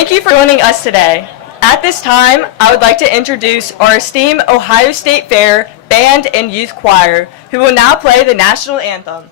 Thank you for joining us today. At this time, I would like to introduce our esteemed Ohio State Fair Band and Youth Choir, who will now play the National Anthem.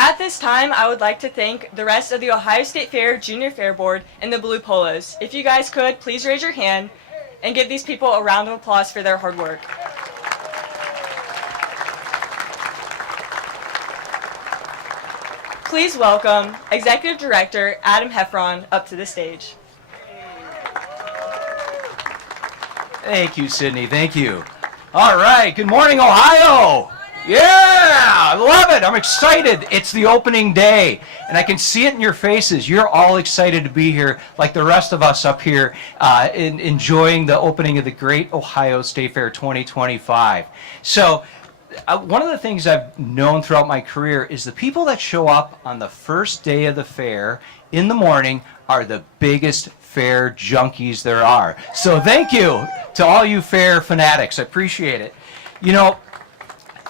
At this time, I would like to thank the rest of the Ohio State Fair Junior Fair Board and the Blue Polos. If you guys could, please raise your hand and give these people a round of applause for their hard work. Please welcome Executive Director Adam Heffron up to the stage. Thank you, Sydney. Thank you. All right. Good morning, Ohio. Yeah, I love it. I'm excited. It's the opening day, and I can see it in your faces. You're all excited to be here, like the rest of us up here, enjoying the opening of the Great Ohio State Fair 2025. So one of the things I've known throughout my career is the people that show up on the first day of the fair in the morning are the biggest fair junkies there are. So thank you to all you fair fanatics. I appreciate it. You know,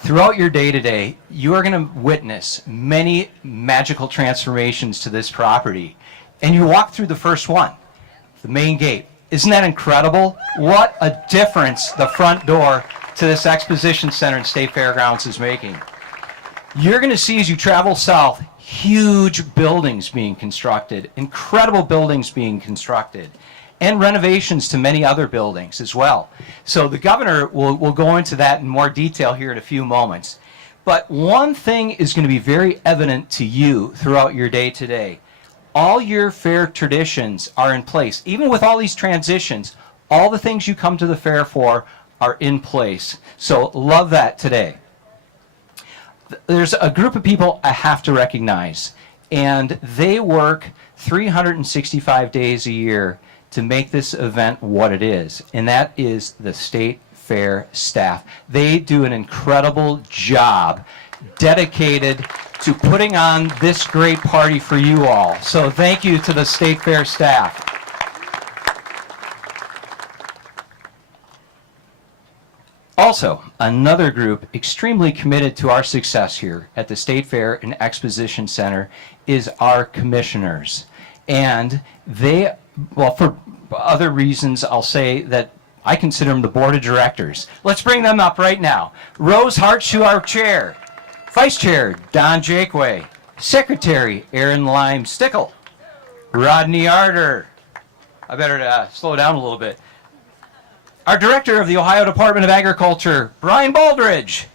throughout your day today, you are going to witness many magical transformations to this property. And you walk through the first one, the main gate. Isn't that incredible? What a difference the front door to this exposition center and State Fairgrounds is making. You're going to see as you travel south, huge buildings being constructed, incredible buildings being constructed, and renovations to many other buildings as well. So the governor will go into that in more detail here in a few moments. But one thing is going to be very evident to you throughout your day today. All your fair traditions are in place. Even with all these transitions, all the things you come to the fair for are in place. So love that today. There's a group of people I have to recognize, and they work 365 days a year to make this event what it is, and that is the State Fair staff. They do an incredible job dedicated to putting on this great party for you all. So thank you to the State Fair staff. Also, another group extremely committed to our success here at the State Fair and Exposition Center is our commissioners. And they, well, for other reasons, I'll say that I consider them the board of directors. Let's bring them up right now. Rose Hartshoe, our chair. Vice Chair, Don Jakeway. Secretary, Aaron Lime Stickle. Rodney Arter. I better slow down a little bit. Our Director of the Ohio Department of Agriculture, Brian Baldridge.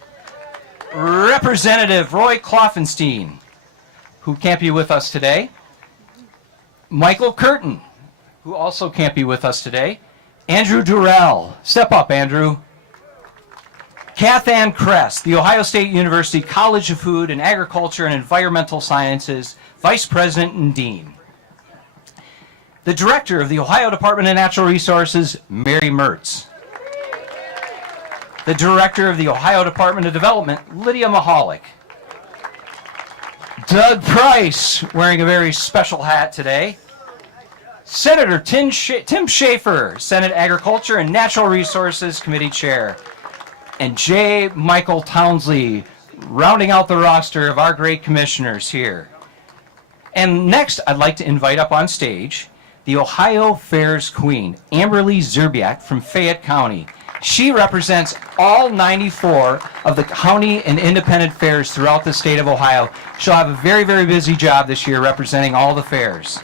Representative Roy Kloffenstein, who can't be with us today. Michael Curtin, who also can't be with us today. Andrew Durrell. Step up, Andrew. Kath Ann Kress, the Ohio State University College of Food and Agriculture and Environmental Sciences, Vice President and Dean. The Director of the Ohio Department of Natural Resources, Mary Mertz. The Director of the Ohio Department of Development, Lydia Mahalik. Doug Price, wearing a very special hat today. Senator Tim Schaefer, Senate Agriculture and Natural Resources Committee Chair. And J. Michael Townsley, rounding out the roster of our great commissioners here. And next, I'd like to invite up on stage the Ohio Fairs Queen, Amberly Zerbiak from Fayette County. She represents all 94 of the county and independent fairs throughout the state of Ohio. She'll have a very, very busy job this year representing all the fairs.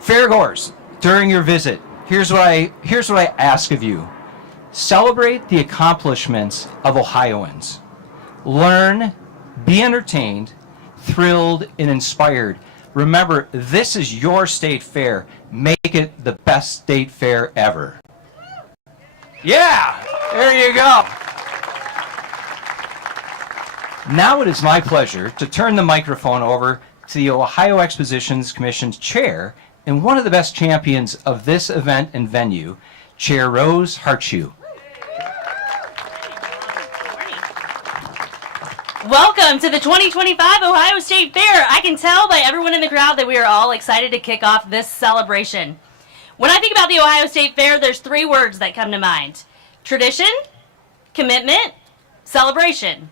Fairgoers, during your visit, here's what I ask of you. Celebrate the accomplishments of Ohioans. Learn, be entertained, thrilled, and inspired. Remember, this is your state fair. Make it the best state fair ever. Yeah, there you go. Now it is my pleasure to turn the microphone over to the Ohio Expositions Commission's chair and one of the best champions of this event and venue, Chair Rose Hartshew. Welcome to the 2025 Ohio State Fair. I can tell by everyone in the crowd that we are all excited to kick off this celebration. When I think about the Ohio State Fair, there's three words that come to mind. Tradition, commitment, celebration.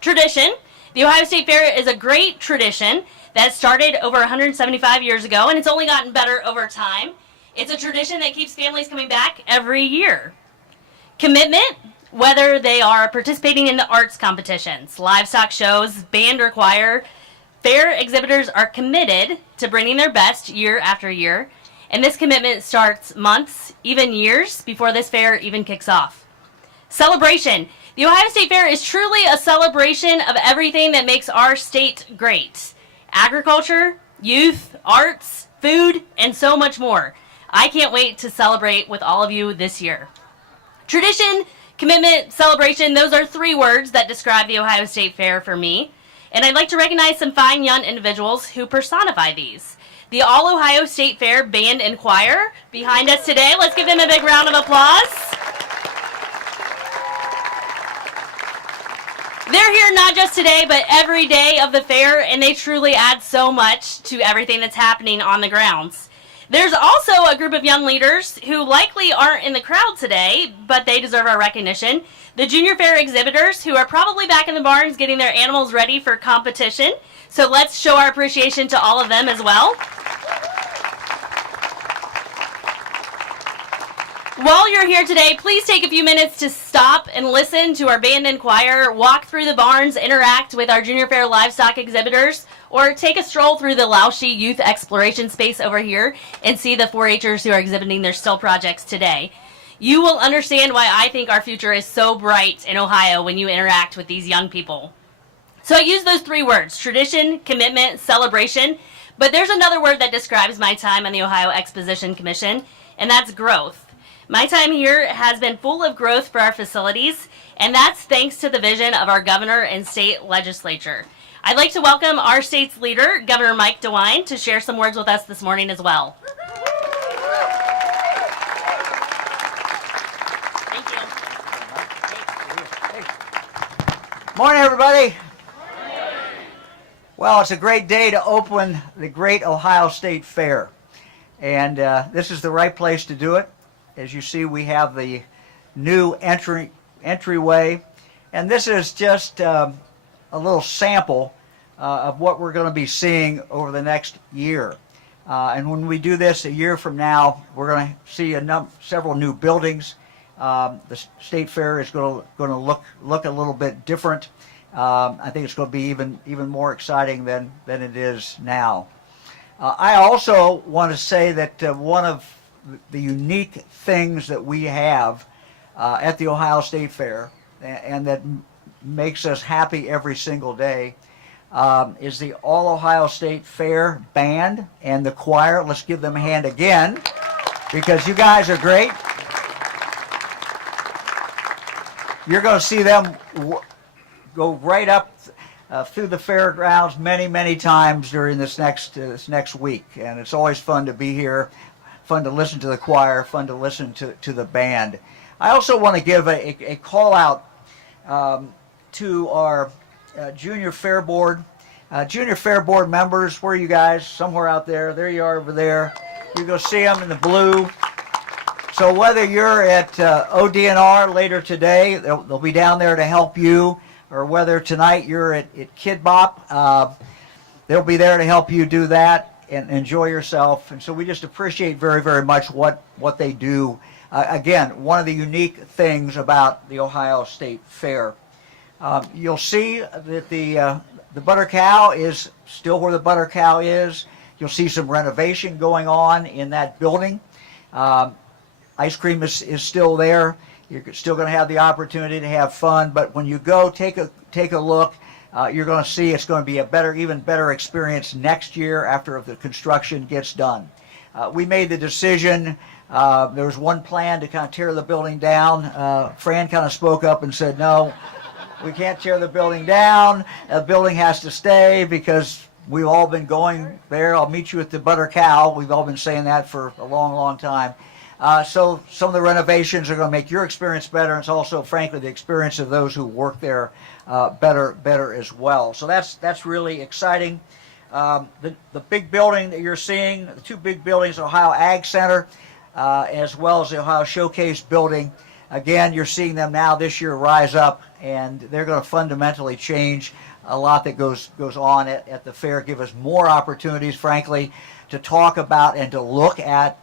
Tradition. The Ohio State Fair is a great tradition that started over 175 years ago, and it's only gotten better over time. It's a tradition that keeps families coming back every year. Commitment, whether they are participating in the arts competitions, livestock shows, band or choir, fair exhibitors are committed to bringing their best year after year, and this commitment starts months, even years, before this fair even kicks off. Celebration. The Ohio State Fair is truly a celebration of everything that makes our state great. Agriculture, youth, arts, food, and so much more. I can't wait to celebrate with all of you this year. Tradition, commitment, celebration, those are three words that describe the Ohio State Fair for me. And I'd like to recognize some fine young individuals who personify these. The All Ohio State Fair Band and Choir behind us today. Let's give them a big round of applause. They're here not just today, but every day of the fair, and they truly add so much to everything that's happening on the grounds. There's also a group of young leaders who likely aren't in the crowd today, but they deserve our recognition. The Junior Fair exhibitors, who are probably back in the barns getting their animals ready for competition. So let's show our appreciation to all of them as well. While you're here today, please take a few minutes to stop and listen to our band and choir, walk through the barns, interact with our Junior Fair livestock exhibitors, or take a stroll through the Lauschie Youth Exploration Space over here and see the 4-Hers who are exhibiting their still projects today. You will understand why I think our future is so bright in Ohio when you interact with these young people. So I use those three words, tradition, commitment, celebration, but there's another word that describes my time on the Ohio Exposition Commission, and that's growth. My time here has been full of growth for our facilities, and that's thanks to the vision of our governor and state legislature. I'd like to welcome our state's leader, Governor Mike DeWine, to share some words with us this morning as well. Thank you. Morning, everybody. Well, it's a great day to open the Great Ohio State Fair, and this is the right place to do it. As you see, we have the new entryway, and this is just a little sample of what we're going to be seeing over the next year. And when we do this a year from now, we're going to see several new buildings. The State Fair is going to look a little bit different. I think it's going to be even more exciting than it is now. I also want to say that one of the unique things that we have at the Ohio State Fair, and that makes us happy every single day, is the All Ohio State Fair Band and the choir. Let's give them a hand again, because you guys are great. You're going to see them go right up through the fairgrounds many times during this next week, and it's always fun to be here. Fun to listen to the choir, fun to listen to the band. I also want to give a call out to our Junior Fair Board. Junior Fair Board members, where are you guys? Somewhere out there. There you are over there. You go see them in the blue. So whether you're at ODNR later today, they'll be down there to help you, or whether tonight you're at Kid Bop, they'll be there to help you do that and enjoy yourself. And so we just appreciate very, very much what they do. Again, one of the unique things about the Ohio State Fair. You'll see that the Butter Cow is still where the Butter Cow is. You'll see some renovation going on in that building. Ice cream is still there. You're still going to have the opportunity to have fun, but when you go, take a look. You're going to see it's going to be a even better experience next year after the construction gets done. We made the decision. There was one plan to kind of tear the building down. Fran kind of spoke up and said, no, we can't tear the building down. The building has to stay because we've all been going there. I'll meet you at the Butter Cow. We've all been saying that for a long, long time. So some of the renovations are going to make your experience better, and it's also, frankly, the experience of those who work there better as well. So that's really exciting. The big building that you're seeing, the two big buildings, Ohio Ag Center, as well as the Ohio Showcase building. Again, you're seeing them now this year rise up, and they're going to fundamentally change a lot that goes on at the fair, give us more opportunities, frankly, to talk about and to look at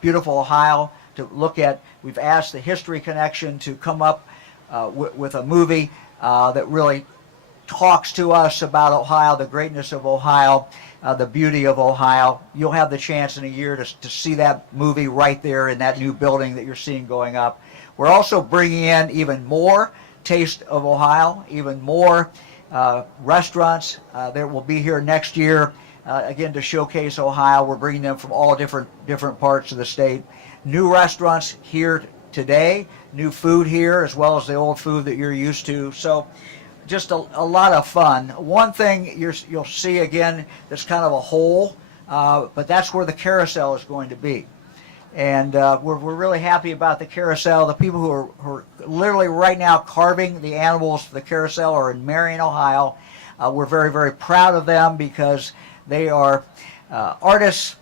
beautiful Ohio, to look at, we've asked the History Connection to come up with a movie that really talks to us about Ohio, the greatness of Ohio, the beauty of Ohio. You'll have the chance in a year to see that movie right there in that new building that you're seeing going up. We're also bringing in even more Taste of Ohio, even more restaurants that will be here next year, again, to showcase Ohio. We're bringing them from all different parts of the state. New restaurants here today, new food here, as well as the old food that you're used to. So just a lot of fun. One thing you'll see, again, that's kind of a hole, but that's where the carousel is going to be. And we're really happy about the carousel. The people who are literally right now carving the animals for the carousel are in Marion, Ohio. We're very, very proud of them because they are artists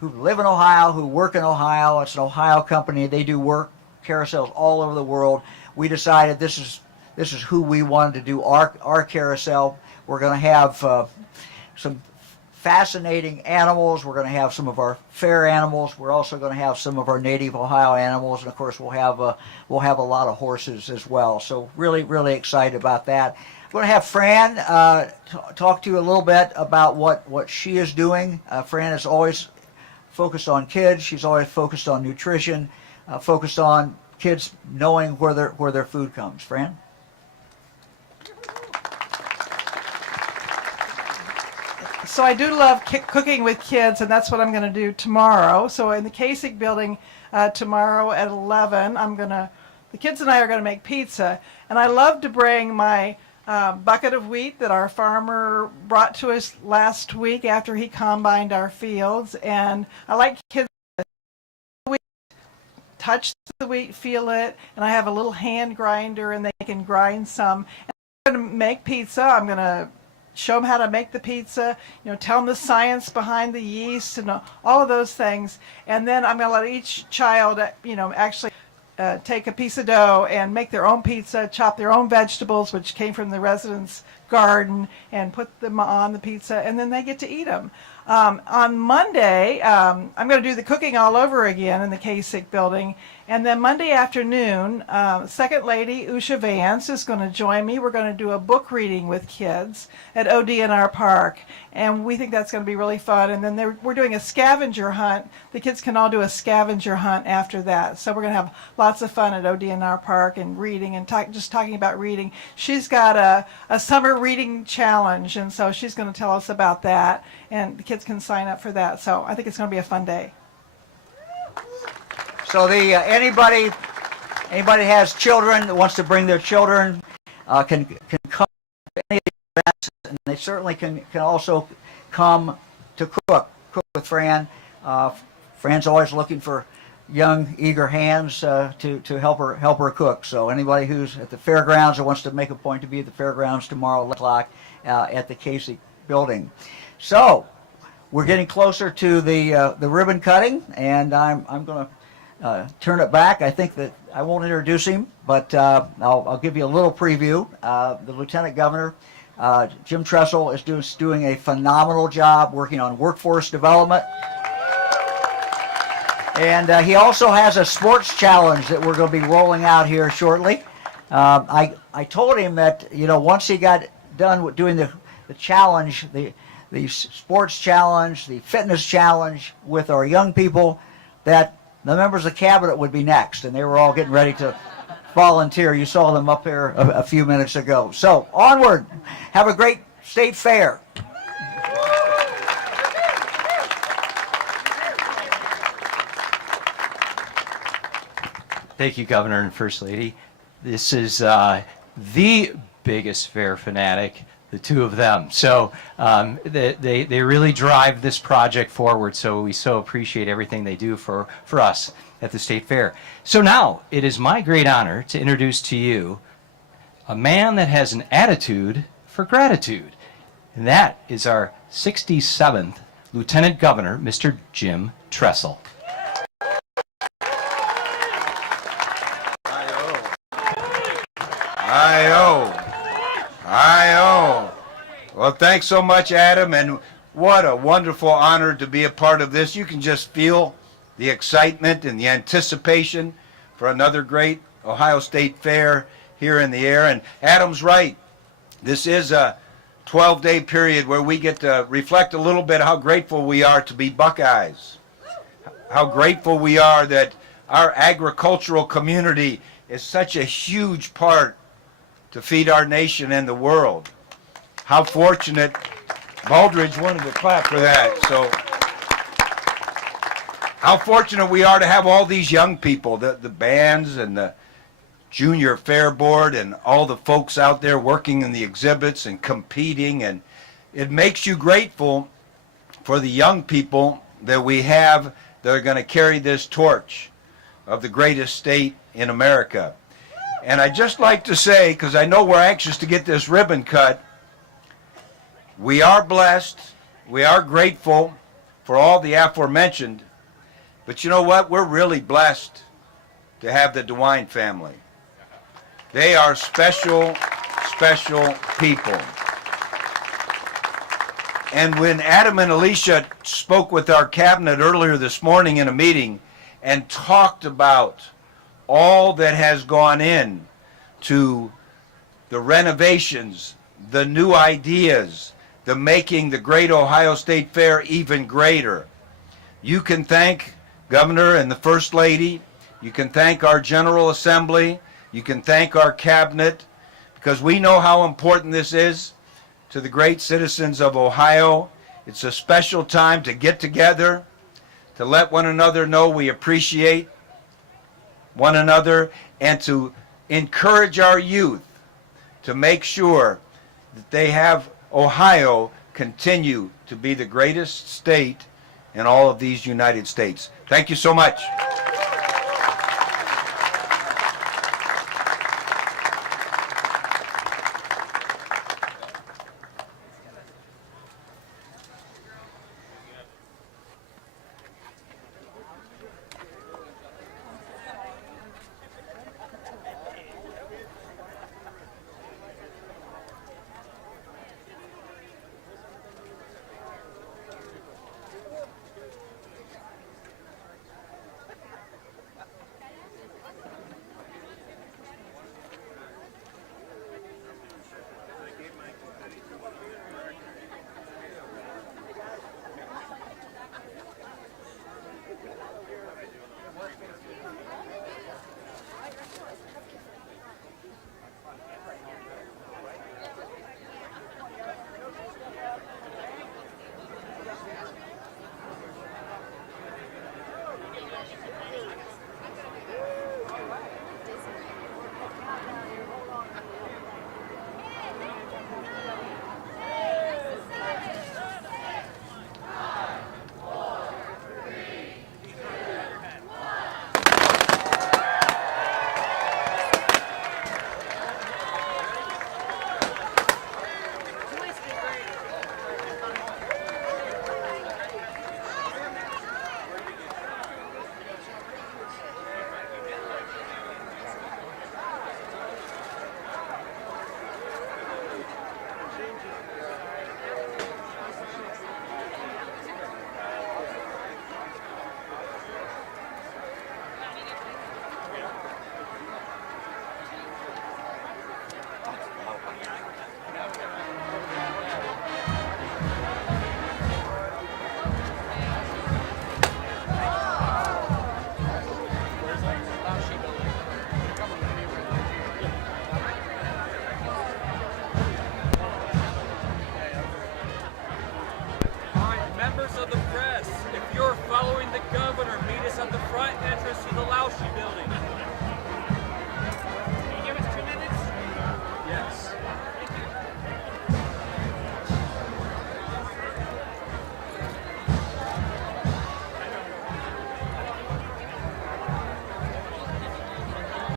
who live in Ohio, who work in Ohio. It's an Ohio company. They do work carousels all over the world. We decided this is who we wanted to do our carousel. We're going to have some fascinating animals. We're going to have some of our fair animals. We're also going to have some of our native Ohio animals, and of course we'll have a lot of horses as well. So really, really excited about that. I'm going to have Fran talk to you a little bit about what she is doing. Fran is always focused on kids. She's always focused on nutrition, focused on kids knowing where their food comes. Fran? So I do love cooking with kids, and that's what I'm going to do tomorrow. So in the Kasich building tomorrow at 11, the kids and I are going to make pizza. And I love to bring my bucket of wheat that our farmer brought to us last week after he combined our fields. And I like kids to touch the wheat, feel it, and I have a little hand grinder, and they can grind some. And I'm going to make pizza. I'm going to show them how to make the pizza, tell them the science behind the yeast and all of those things. And then I'm going to let each child, actually take a piece of dough and make their own pizza, chop their own vegetables, which came from the residents' garden, and put them on the pizza, and then they get to eat them. On Monday, I'm going to do the cooking all over again in the Kasich building. And then Monday afternoon, Second Lady Usha Vance is going to join me. We're going to do a book reading with kids at ODNR Park. And we think that's going to be really fun. And then we're doing a scavenger hunt. The kids can all do a scavenger hunt after that. So we're going to have lots of fun at ODNR Park and reading and just talking about reading. She's got a summer reading challenge, and so she's going to tell us about that. And the kids can sign up for that. So I think it's going to be a fun day. So anybody has children that wants to bring their children can come to any of the events, and they certainly can also come to cook with Fran. Fran's always looking for young, eager hands to help her cook. So anybody who's at the fairgrounds or wants to make a point to be at the fairgrounds tomorrow at 11 o'clock at the Kasich building. So we're getting closer to the ribbon cutting, and I'm going to turn it back. I think that I won't introduce him, but I'll give you a little preview. The Lieutenant Governor, Jim Tressel, is doing a phenomenal job working on workforce development. And he also has a sports challenge that we're going to be rolling out here shortly. I told him that, you know, once he got done with doing the challenge, the sports challenge, the fitness challenge with our young people, that the members of cabinet would be next, and they were all getting ready to volunteer. You saw them up here a few minutes ago. So onward. Have a great state fair. Thank you, Governor and First Lady. This is the biggest fair fanatic, the two of them. So they really drive this project forward, so we so appreciate everything they do for us at the State Fair. So now, it is my great honor to introduce to you a man that has an attitude for gratitude, and that is our 67th Lieutenant Governor, Mr. Jim Tressel. Hi-oh. Well, thanks so much, Adam, and what a wonderful honor to be a part of this. You can just feel the excitement and the anticipation for another great Ohio State Fair here in the air. And Adam's right. This is a 12-day period where we get to reflect a little bit how grateful we are to be Buckeyes. How grateful we are that our agricultural community is such a huge part to feed our nation and the world. How fortunate. Baldridge wanted to clap for that. So how fortunate we are to have all these young people, the bands and the Junior Fair Board and all the folks out there working in the exhibits and competing. And it makes you grateful for the young people that we have that are going to carry this torch of the greatest state in America. And I'd just like to say, because I know we're anxious to get this ribbon cut, we are blessed, we are grateful for all the aforementioned, but you know what? We're really blessed to have the DeWine family. They are special, special people. And when Adam and Alicia spoke with our cabinet earlier this morning in a meeting and talked about all that has gone in to the renovations, the new ideas, the making the great Ohio State Fair even greater. You can thank Governor and the First Lady. You can thank our General Assembly. You can thank our cabinet, because we know how important this is to the great citizens of Ohio. It's a special time to get together, to let one another know we appreciate one another, and to encourage our youth to make sure that they have Ohio continue to be the greatest state in all of these United States. Thank you so much.